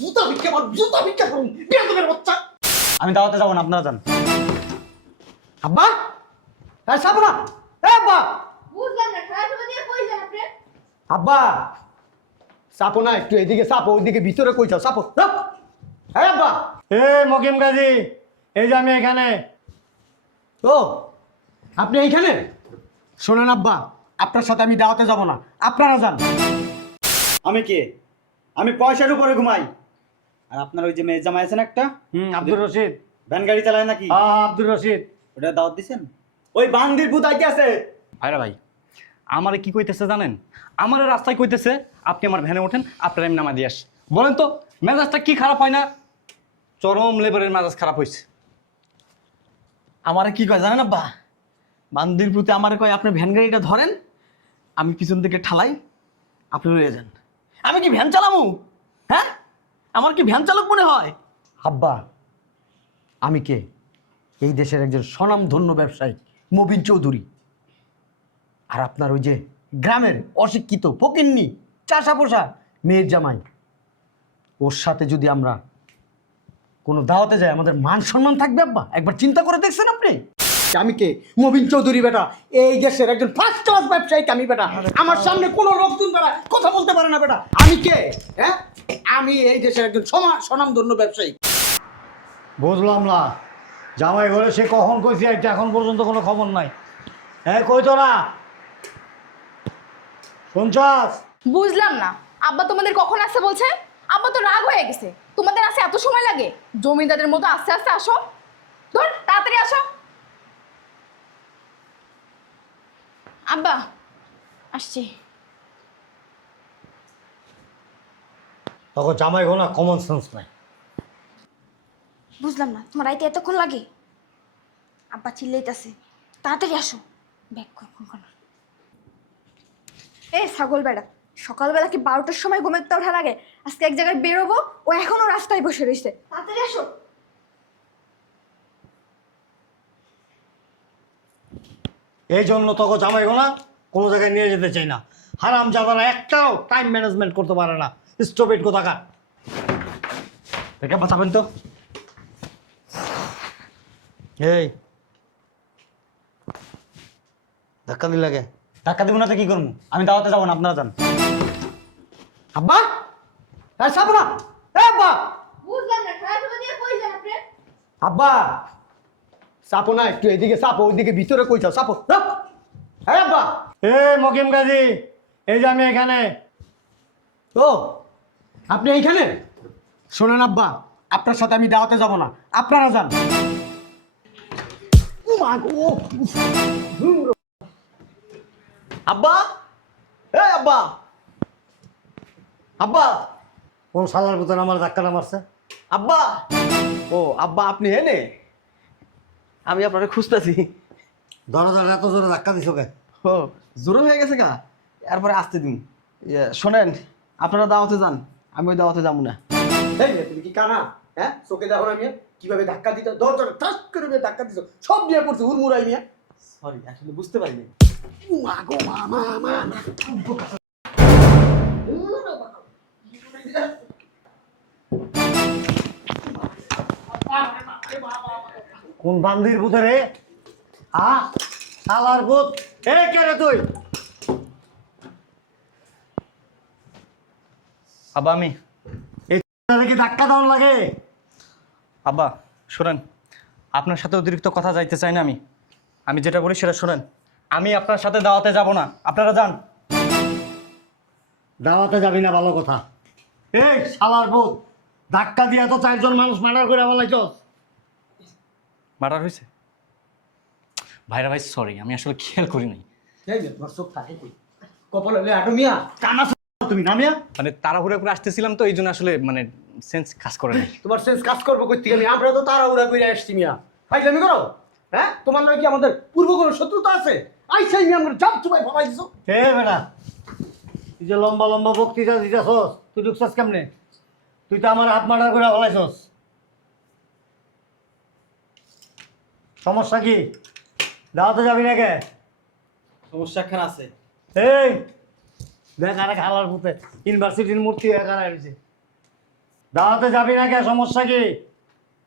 জুতা ভিক্ষা কর জুতা ভিক্ষা করুন বিয়াদবের বাচ্চা। আমি দাওয়াতে যাব না আপনারা যান। আব্বা হ্যাঁ সাবো না এ আব্বা। বুঝলাম না খেলাধুলা দিয়ে কই যান আপনি আব্বা চাপো না একটু এদিকে চাপো ওইদিকে ভিতরে কই যাও চাপো যাও। হ্যাঁ আব্বা। এ মকিম গাজী এই যে আমি এখানে। ও আপনি এইখানে? শোনেন আব্বা আপনার সাথে আমি দাওয়াতে যাব না আপনারা যান। আমি কে? আমি পয়সার উপরে ঘুমাই। আর আপনার ওই যে মেয়ে জামাই আছেন একটা? হুম আব্দুর রশিদ। ভ্যান গাড়ি চালায় নাকি? হ্যাঁ আব্দুর রশিদ। ওটা দাওয়াত দিছেন? ওই বান্দির ভূত আইতে আছে। ভাইরা ভাই আমারে কি কইতেছে জানেন? আমার রাস্তায় কইতেছে আপনি আমার ভ্যানে ওঠেন আপনার আমি নামা দিয়ে আস বলেন তো মেজাজটা কি খারাপ হয় না? চরম লেবারের মেজাজ খারাপ হয়েছে আমারে কি কয় জানেন আব্বা? বান্দির প্রতি আমারে কয় আপনি ভ্যান গাড়িটা ধরেন আমি পিছন থেকে ঠালাই আপনি রয়ে যান। আমি কি ভ্যান চালামু? হ্যাঁ? আমার কি ভ্যান চালক মনে হয়? আব্বা, আমি কে? এই দেশের একজন স্বনামধন্য ব্যবসায়ী, মবিন চৌধুরী। আর আপনার ওই যে গ্রামের অশিক্ষিত ফকিন্নি চাষা পোষা মেয়ের জামাই, ওর সাথে যদি আমরা কোনো দাওয়াতে যাই, আমাদের মান সম্মান থাকবে, আব্বা? একবার চিন্তা করে দেখছেন আপনি? আমি কে মবিন চৌধুরী বেটা এই দেশের একজন ফার্স্ট ক্লাস ব্যবসায়িক আমি বেটা আমার সামনে কোনো লোকজন বেটা কথা বলতে পারে না বেটা। আমি কে? হ্যাঁ? আমি এই দেশের একজন সমা স্বনামধন্য ব্যবসায়ী। বুঝলাম না। জামাই ঘরে সে কখন কইছি একটা এখন পর্যন্ত কোনো খবর নাই। হ্যাঁ কই তো না শুনছাস? বুঝলাম না। আব্বা তোমাদের কখন আসছে বলছে? আব্বা তো রাগ হয়ে গেছে। তোমাদের আসতে এত সময় লাগে? জমিদারের মতো আস্তে আস্তে আসো। ধর তাড়াতাড়ি আসো। আব্বা আসছি। তখন জামাই ঘর না কমন সেন্স নাই। বুঝলাম না তোমার আইতে এতক্ষণ লাগে? আব্বা চিল্লাইতাছে তাড়াতাড়ি আসো। ব্যাগ কখন এ ছাগল বেড়া সকালবেলা কি বারোটার সময় ঘুমের তো ওঠা লাগে? আজকে এক জায়গায় বেরোবো ও এখনও রাস্তায় বসে রয়েছে তাড়াতাড়ি আসো। এই জন্য তোকে জামাই ঘর না কোনো জায়গায় নিয়ে যেতে চাই না। হারাম যাবারা একটাও টাইম ম্যানেজমেন্ট করতে পারে না। স্টপেট কোথাকার এটা বাঁচাবেন তো। এই। ধাক্কা দিলে লাগে টাকা দিব না তো কি করব? আমি দাওয়াতে যাব না আপনারা যান। আব্বা! এ আব্বা! আব্বা! চাপো না একটু এদিকে চাপো ওইদিকে ভিতরে কই যাও চাপো হ্যাঁ আব্বা। এ মকিম গাজী এই যে আমি এখানে। ও আপনি এইখানে? শোনেন আব্বা আপনার সাথে আমি দাওয়াতে যাব না আপনারা যান। ও। আব্বা এ আব্বা। আব্বা। কোন সালার ভিতরে আমার ধাক্কাটা মারছে। আব্বা। ও আব্বা আপনি এনে? আমি আপনারে খুঁজতেছি। দরজার এত জোরে ধাক্কা দিছো কে? ও জোরে হয়ে গেছে গা। এরপরে আসতে দিন। ইয়ে, শোনেন আপনারা দাওয়াতে যান আমি ওই দাওয়াতে যাব না। এই তুমি কি কানা? হ্যাঁ? চোখে দেখো না মিয়া? কীভাবে ধাক্কা দিতে দরজাটা ঠাস করে ধাক্কা দিছো। সব নিয়ে পড়ছে হুড়মুড়াই মিয়া। সরি আসলে বুঝতে পারিনি। মা গো মা মা মা কোন বান্দির ভূতে রে? আ শালার ভূত। এ কে রে তুই? আব্বা আমি। কি ধাক্কা দেওয়ার লাগে? আব্বা শোনেন আপনার সাথে অতিরিক্ত কথা যাইতে চাই না আমি। আমি যেটা বলি সেটা শোনেন। আমি আপনার সাথে দাওয়াতে যাব না। আপনারা যান। দাওয়াতে যাবি না ভালো কথা। এই শালার ভূত ধাক্কা দিয়া তো চারজন মানুষ মার্ডার করে বলাইছস মার্ডার হয়েছে? ভাইরা ভাই সরি আমি আসলে খেয়াল করি নাই। এই তোমার চোখ থাকে কই? কপালে লে আটো মিয়া। কানা তুমি নামিয়া মানে তাড়াহুড়ো করে আসতেছিলাম তো এই জন্য আসলে মানে সেন্স কাজ করে নাই। তোমার সেন্স কাজ করব কই থেকে? আমরা তো তাড়াহুড়া করে আসছি মিয়া। ফাইজলামি করো হ্যাঁ? তোমার লগে কি আমাদের পূর্ব কোনো শত্রুতা আছে? আইসাই মিয়া আমরা জাপ চুপাই ভাবাই দিছো। হে বেটা তুই যে লম্বা লম্বা বক্তৃতা দিতেছস তুই ঢুকছস কেমনে? তুই তো আমার হাত মার্ডার করে ফেলাইছস। সমস্যা কি? দাওয়াতে যাবি না কে সমস্যা একখান আছে। এই দেখ আরে খালার পুতে ইউনিভার্সিটির মূর্তি এখানে রয়েছে। দাওয়াতে যাবি না কে সমস্যা কি?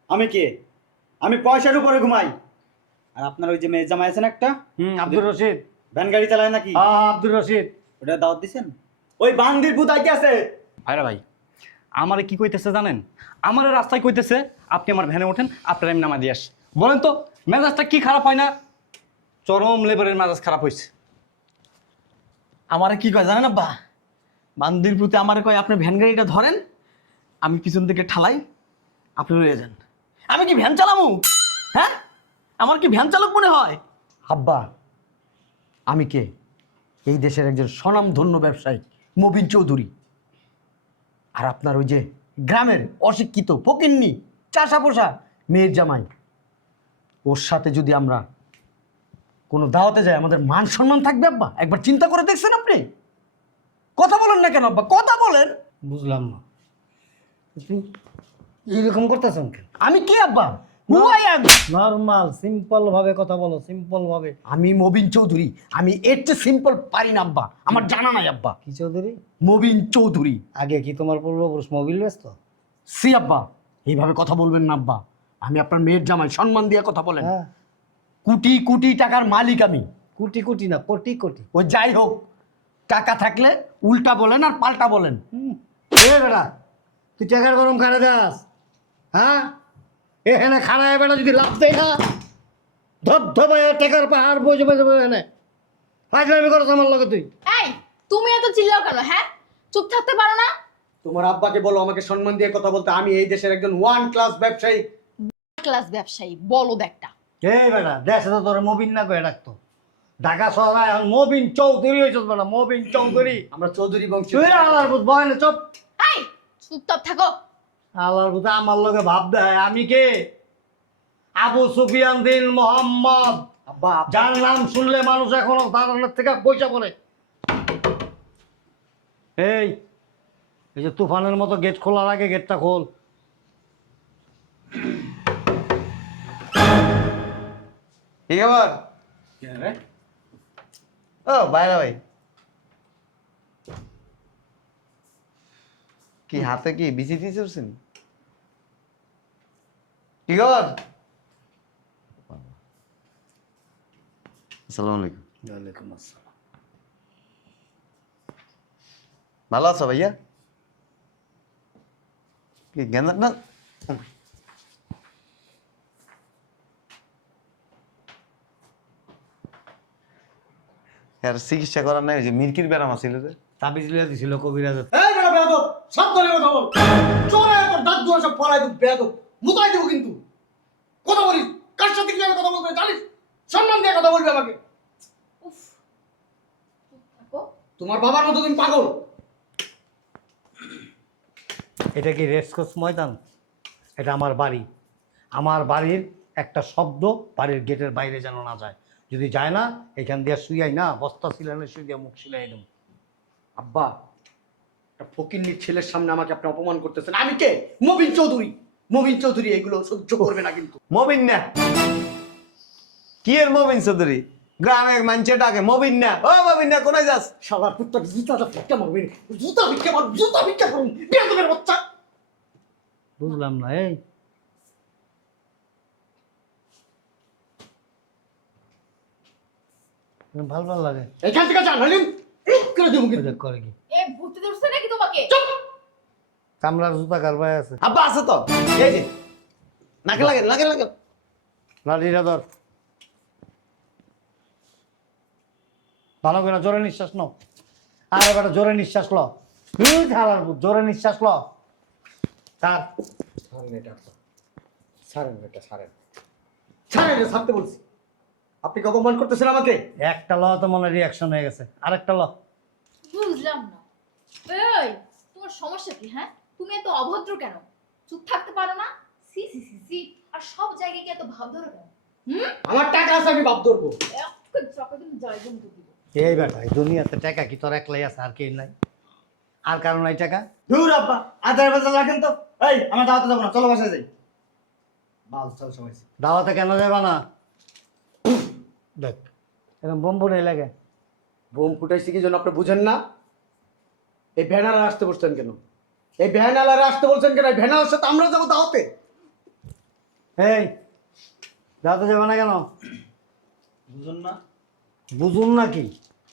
আমি কে? আমি পয়সার উপরে ঘুমাই। আর আপনার ওই যে মেয়ে জামাই আছেন একটা? হুম আব্দুর রশিদ। ভ্যান গাড়ি চালায় নাকি? হ্যাঁ আব্দুর রশিদ। ওটা দাওয়াত দিছেন? ওই বান্দির ভূত আইতে আছে। ভাইরা ভাই আমারে কি কইতেছে জানেন? আমারে রাস্তায় কইতেছে আপনি আমার ভ্যানে ওঠেন আপনার আমি নামা দিয়ে আস। বলেন তো মেজাজটা কি খারাপ হয় না? চরম লেবারের মেজাজ খারাপ হয়েছে। আমারে কি কয় জানেন আব্বা? বান্দির প্রতি আমারে কয় আপনি ভ্যান গাড়িটা ধরেন আমি পিছন থেকে ঠালাই আপনি রয়ে যান। আমি কি ভ্যান চালামু? হ্যাঁ? আমার কি ভ্যান চালক মনে হয়? আব্বা আমি কে? এই দেশের একজন স্বনামধন্য ব্যবসায়ী মবিন চৌধুরী। আর আপনার ওই যে গ্রামের অশিক্ষিত ফকিন্নি চাষা পোষা মেয়ের জামাই। ওর সাথে যদি আমরা কোনো দাওয়াতে যাই আমাদের মান সম্মান থাকবে আব্বা। একবার চিন্তা করে দেখছেন আপনি? কথা বলেন না কেন আব্বা? কথা বলেন। বুঝলাম না। তুই এইরকম করতেছেন কেন? আমি কি আব্বা? নর্মাল সিম্পল ভাবে কথা বলো সিম্পল ভাবে আমি মবিন চৌধুরী। আমি এর চেয়ে সিম্পল পারি না আব্বা। আমার জানা নাই আব্বা। কি চৌধুরী? মবিন চৌধুরী। আগে কি তোমার পূর্বপুরুষ মোবিল ব্যস্ত? সি আব্বা। এইভাবে কথা বলবেন না আব্বা। আমি আপনার মেয়ের জামাই সম্মান দিয়ে কথা বলেন। হ্যাঁ। কোটি কোটি টাকার মালিক আমি। কোটি কোটি না কোটি কোটি। ও যাই হোক টাকা থাকলে উল্টা বলেন আর পাল্টা বলেন। এ বেটা তুই টাকার গরম খানা যাস হ্যাঁ? এখানে খানায় বেটা যদি লাভ দেয় না ধপ ধপায় টাকার পাহাড় বসে বসে বসে ফাজলামি করছ আমার লগে তুই। এই তুমি এত চিল্লাও কেন হ্যাঁ? চুপ থাকতে পারো না? তোমার আব্বাকে বলো আমাকে সম্মান দিয়ে কথা বলতে। আমি এই দেশের একজন ওয়ান ক্লাস ব্যবসায়ী। ক্লাস ব্যবসায়ী বলো একটা। এই বেটা দেশে তো তোর মবিন না করে ডাকতো। ঢাকা শহরে এখন মবিন চৌধুরী হয়েছ বেটা মবিন চৌধুরী। আমরা চৌধুরী বংশ। তুই আল্লাহর বুধ বয়নে চপ। এই চুপচাপ থাকো। আল্লাহর বুধ আমার লগে ভাব দেয় আমি কে? আবু সুফিয়ান দিন মোহাম্মদ। আব্বা যার নাম শুনলে মানুষ এখনও দাঁড়ানোর থেকে বইসা পড়ে। এই এই যে তুফানের মতো গেট খোলার আগে গেটটা খোল। কি খবর ও বাইরে ভাই কি হাতে কি বিচি দিয়ে চলছেন কি খবর? আসসালামু আলাইকুম। ওয়ালাইকুম আসসালাম। ভালো আছো ভাইয়া? কি গেন্দার না? আর চিকিৎসা করার নাই ওই যে মির্কির ব্যারাম আছিল যে। তাবিজ লিয়া দিছিল কবিরাজ এই বেটা বেয়াদব সাবধানে কথা বল। চোরে তোর দাঁত দুয়া সব পড়াই দেব বেয়াদব। মুতাই দেব কিন্তু। কথা বলিস কার সাথে কীভাবে কথা বলতে জানিস? সম্মান দিয়ে কথা বলবি আমাকে। উফ তোমার বাবার মতো তুমি পাগল। এটা কি রেসকোর্স ময়দান? এটা আমার বাড়ি। আমার বাড়ির একটা শব্দ বাড়ির গেটের বাইরে যেন না যায়। যদি যায় না এখান দিয়ে শুয়াই না বস্তা সিলানে শুয়ে দিয়ে মুখ সিলাই দেবো আব্বা একটা ফকিন্নির ছেলের সামনে আমাকে আপনি অপমান করতেছেন। আমি কে? মবিন চৌধুরী। মবিন চৌধুরী এগুলো সহ্য করবে না কিন্তু। মবিন না। কি এর মবিন চৌধুরী? গ্রামে মানছে ডাকে মবিন না। ও মবিন না কোনায় যাস? শালার পুত্র জুতাটা ভিক্ষা মারবে জুতা ভিক্ষা মার জুতা ভিক্ষা করুন। বেয়াদবের বাচ্চা। বুঝলাম না এই ভালো ভালো লাগে। এখান থেকে যান হলিম করে দেবো কিন্তু। করে কি? এ ভূতে ধরছে নাকি তোমাকে? চুপ। চামড়ার জুতা কারবাই আছে? আব্বা আছে তো। এই যে। নাকে লাগে নাকে লাগে। লাঠিটা ধর। ভালো করে জোরে নিঃশ্বাস নাও। আর এবার জোরে নিঃশ্বাস ল। তুই ঢালার জোরে নিঃশ্বাস ল। তার ছাড়েন এটা। ছাড়েন এটা ছাড়েন এটা ছাড়তে বলছি। আপনি কি অপমান করতেছেন আমাকে? একটা ল তো মনে রিয়াকশন হয়ে গেছে। আরেকটা ল। বুঝলাম না। এই তোমার সমস্যা কি হ্যাঁ? তুমি এত অভদ্র কেন? চুপ থাকতে পারো না? সি সি সি সি। আর সব জায়গায় কি এত ভাব ধরো কেন হুম? আমার টাকা আছে আমি বাপ ধরবো। এক চাপা তুমি জয়গুণ দিব এই বেটা এই দুনিয়াতে টাকা কি তোর একলাই আছে আর কেউ নাই। আর কারণ নাই টাকা? দূর আব্বা আধার বাজার রাখেন তো। এই আমার দাওয়াতে যাব না চলো বাসায় যাই। বাল চাল সবাই। দাওয়াতে কেন যাবা না? দেখ। এরকম বোম্বু নেই লাগে। বোম ফুটাইছি কি জন্য আপনি বুঝেন না? এই ব্যানার আসতে বসছেন কেন? এই ভ্যানালারে আসতে বলছেন কেন? এই ভ্যানালার সাথে আমরা যাব দাওয়াতে। এই যাতে যাবে না কেন? বুঝুন না। বুঝুন না কি?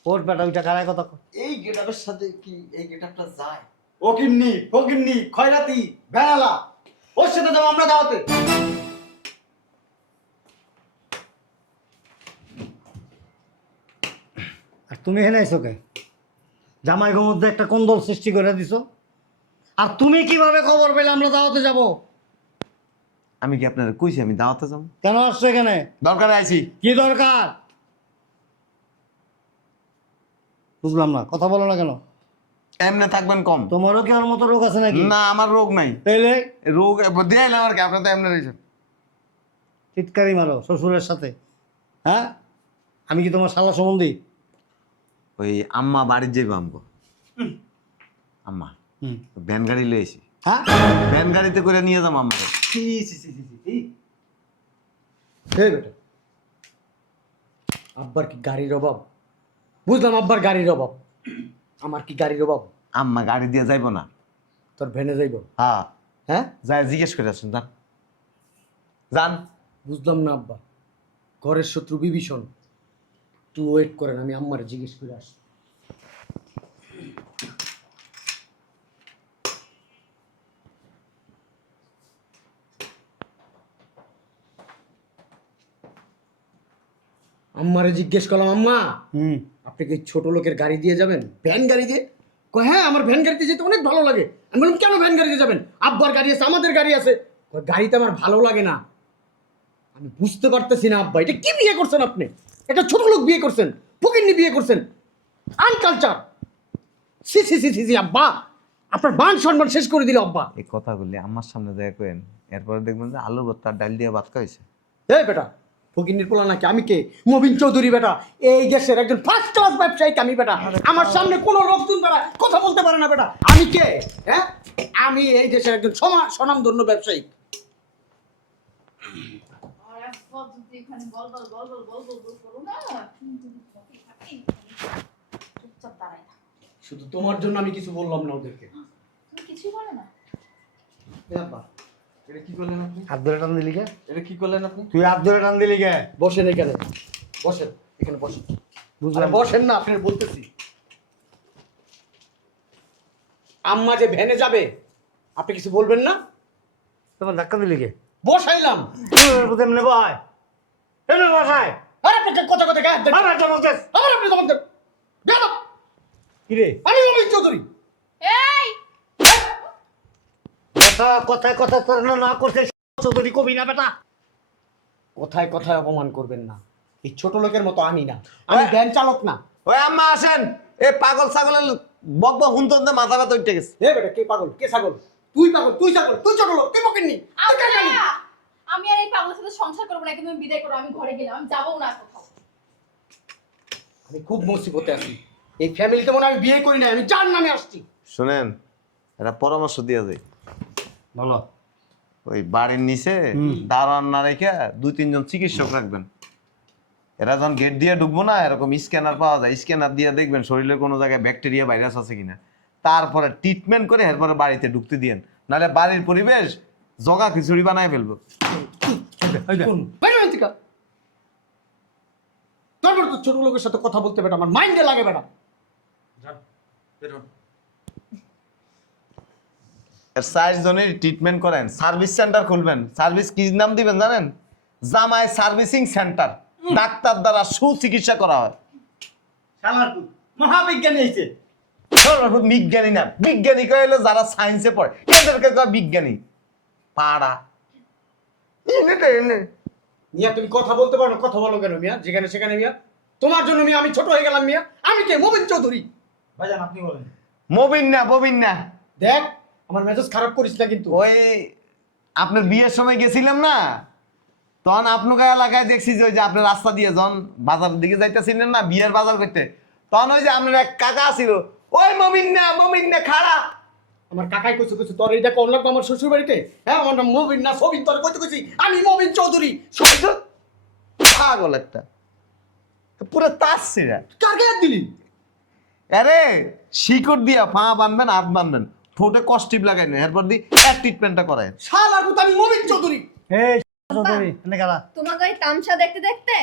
ওর বেটা ওইটা কারায় কথা এই গেটআপের সাথে কি এই গেটআপটা যায়? ও কিন্নি ফকিন্নি খয়রাতি বেড়ালা ওর সাথে যাব আমরা দাওয়াতে। তুমি এসো কে? জামাই গো মধ্যে একটা কোন্দল সৃষ্টি করে দিছো। আর তুমি কীভাবে খবর পেলে আমরা দাওয়াতে যাব? আমি কি আপনার কইছি আমি দাওয়াতে যাব? কেন আসছো এখানে? দরকার আইছি। কি দরকার? বুঝলাম না কথা বলো না কেন? এমনি থাকবেন কম। তোমারও কি ওর মতো রোগ আছে নাকি? না আমার রোগ নাই। তাইলে? রোগ দিয়ে আমার কি? আপনার তো এমনি রয়েছেন। চিৎকারি মারো শ্বশুরের সাথে। হ্যাঁ? আমি কি তোমার শালা সম্বন্ধী? ওই আম্মা বাড়ির যাইবো আমগো আম্মা ভ্যান গাড়ি লয়েছি হ্যাঁ? ভ্যান গাড়িতে করে নিয়ে যাব বেটা। আব্বার কি গাড়ির অভাব? বুঝলাম আব্বার গাড়ির অভাব। আমার কি গাড়ির অভাব? আম্মা গাড়ি দিয়ে যাইবো না। তোর ভ্যানে যাইব? হ্যাঁ। হ্যাঁ? যাই জিজ্ঞেস করে আসুন যান। যান। বুঝলাম না আব্বা। ঘরের শত্রু বিভীষণ। তুই ওয়েট করেন আমি আম্মারে জিজ্ঞেস করে আসি আম্মারে জিজ্ঞেস করলাম আম্মা হুম। আপনি কি ছোট লোকের গাড়ি দিয়ে যাবেন? ভ্যান গাড়ি দিয়ে? কয় হ্যাঁ আমার ভ্যান গাড়িতে যেতে অনেক ভালো লাগে। আমি বললাম কেন ভ্যান গাড়িতে যাবেন? আব্বার গাড়ি আছে আমাদের গাড়ি আছে। গাড়িতে আমার ভালো লাগে না। আমি বুঝতে পারতেছি না আব্বা এটা কি বিয়ে করছেন আপনি? এটা ছোট লোক বিয়ে করছেন ফকিন্নি বিয়ে করছেন। আনকালচার সি সি সি সি সি আব্বা আপনার মান সম্মান শেষ করে দিল আব্বা। এই কথাগুলি আমার সামনে যায় কেন এরপরে দেখবেন যে আলু ভর্তা ডাল দিয়ে ভাত খাইছে এই বেটা ফকিন্নির পোলা নাকি আমি কে? মবিন চৌধুরী বেটা এই দেশের একজন ফার্স্ট ক্লাস ব্যবসায়িক আমি বেটা। আমার সামনে কোনো লোকজন বেটা কথা বলতে পারে না বেটা। আমি কে? হ্যাঁ? আমি এই দেশের একজন সমা স্বনামধন্য একবার যদি এখানে বল বল বল বল বল বল বল করো না তুমি যদি চোখে থাকি, চুপচাপ দাঁড়ায় থাকো। শুধু তোমার জন্য আমি কিছু বললাম না ওদেরকে তুমি কিছুই বলো না এটা কি করলেন আপনি হাত ধরে টান দিলি কে এটা কি করলেন আপনি তুই হাত ধরে টান দিলি কে বসেন এখানে বসেন এখানে বসেন বুঝলাম বসেন না আপনার বলতেছি আম্মা যে ভ্যানে যাবে আপনি কিছু বলবেন না তোমার ধাক্কা দিলি কে বসাইলাম। এমনি বয়। এমনি বসায়। আরে আপনাকে কথা কথা গায়ে দেন। আমার একটা বলতেস আবার আপনি তখন দেন। বেয়াদব। কি রে আমি অমিত চৌধুরী। এই! কথা কথায় কথা তোর না না করতে চৌধুরী কবি না বেটা। কথায় কথায় অপমান করবেন না। এই ছোট লোকের মতো আমি না। আমি ভ্যান চালক না। ওই আম্মা আসেন। এ পাগল ছাগলের বক বক হুন তো মাথা ব্যথা উঠে গেছে। হে বেটা কে পাগল? কে ছাগল? তুই পাগল তুই ছাগল তুই ছোট লোক তুই কেন জানি? আমি আর এই পাগলের সাথে সংসার করব না তুমি বিদায় করো আমি ঘরে গেলাম আমি যাব না কোথাও। আমি খুব মুসিবতে আছি। এই ফ্যামিলিতে মনে হয় আমি বিয়ে করি না আমি যার নামে আসছি। শুনেন এটা পরামর্শ দিয়ে যায় বলো। ওই বাড়ির নিচে দাঁড়ান না রেখে দুই তিনজন চিকিৎসক রাখবেন। এরা যখন গেট দিয়ে ঢুকবো না এরকম স্ক্যানার পাওয়া যায় স্ক্যানার দিয়ে দেখবেন শরীরে কোনো জায়গায় ব্যাকটেরিয়া ভাইরাস আছে কিনা। তারপরে ট্রিটমেন্ট করে এরপরে বাড়িতে ঢুকতে দিয়েন। নাহলে বাড়ির পরিবেশ জগা খিচুড়ি বানায় ফেলব। তারপর তো ছোট লোকের সাথে কথা বলতে বেটা আমার মাইন্ডে লাগে বেটা। চার জনের ট্রিটমেন্ট করেন। সার্ভিস সেন্টার খুলবেন। সার্ভিস কি নাম দিবেন জানেন? জামাই সার্ভিসিং সেন্টার ডাক্তার দ্বারা সুচিকিৎসা করা হয়। মহাবিজ্ঞানী হয়েছে বিজ্ঞানী না বিজ্ঞানী কইলে যারা সায়েন্সে পড়ে। এদেরকে কয় বিজ্ঞানী? পাড়া। এনে মিয়া তুমি কথা বলতে পারো কথা বলো কেন মিয়া? যেখানে সেখানে মিয়া। তোমার জন্য মিয়া আমি ছোট হয়ে গেলাম মিয়া। আমি কে? মোবিন চৌধুরী। ভাইজান আপনি বলেন। মবিন না ববিন না। দেখ আমার মেজাজ খারাপ করিস না কিন্তু। ওই আপনার বিয়ের সময় গেছিলাম না? তখন আপনাকে এলাকায় দেখছি যে ওই যে আপনার রাস্তা দিয়ে যখন বাজার দিকে যাইতেছিলেন না বিয়ের বাজার করতে। তখন ওই যে আপনার এক কাকা ছিল ওই মমিন না মমিন না খাড়া। আমার কাকাই কইছে কইছে তোর এইটা কোন লাগবে আমার শ্বশুর বাড়িতে হ্যাঁ আমার নাম মবিন না সবিন তোর কইতে কইছি আমি মবিন চৌধুরী। সহ্য পাগল একটা। পুরো তাস ছিড়া। কার গায়ে হাত দিলি? আরে শিকড় দিয়া পা বানবেন হাত বানবেন। ঠোঁটে কস্টিপ লাগাই না এরপর দি এক ট্রিটমেন্টটা করায়। শালার পুত আমি মবিন চৌধুরী। এই চৌধুরী এনে গেলা তোমাকে ওই তামসা দেখতে দেখতে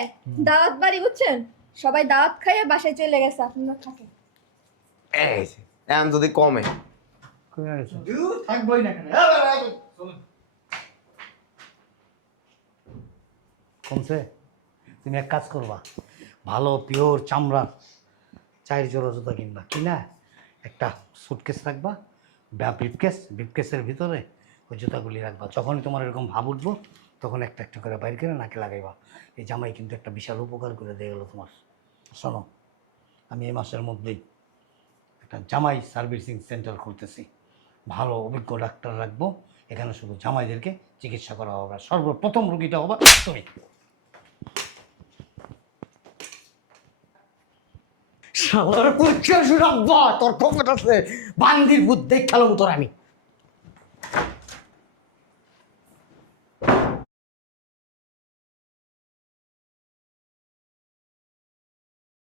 দাওয়াত বাড়ি বুঝছেন? সবাই দাওয়াত খাইয়ে বাসায় চলে গেছে আপনারা থাকেন। এই এখন যদি কমে। কই না কেন কমছে? তুমি এক কাজ করবা। ভালো পিওর চামড়া চায়ের জোড়া জুতা কিনবা। কিনা একটা সুটকেস রাখবা বা ব্রিফকেস ব্রিফকেসের ভিতরে ওই জুতাগুলি রাখবা। যখনই তোমার এরকম ভাব উঠবো তখন একটা একটা করে বাইর করে নাকে লাগাইবা। এই জামাই কিন্তু একটা বিশাল উপকার করে দিয়ে গেলো তোমার। শোনো আমি এই মাসের মধ্যেই একটা জামাই সার্ভিসিং সেন্টার খুলতেছি। ভালো অভিজ্ঞ ডাক্তার রাখব। এখানে শুধু জামাইদেরকে চিকিৎসা করা হবে। সর্বপ্রথম রুগীটা হবে তুমি। তোর পকেট আছে। বান্দির তোর আমি।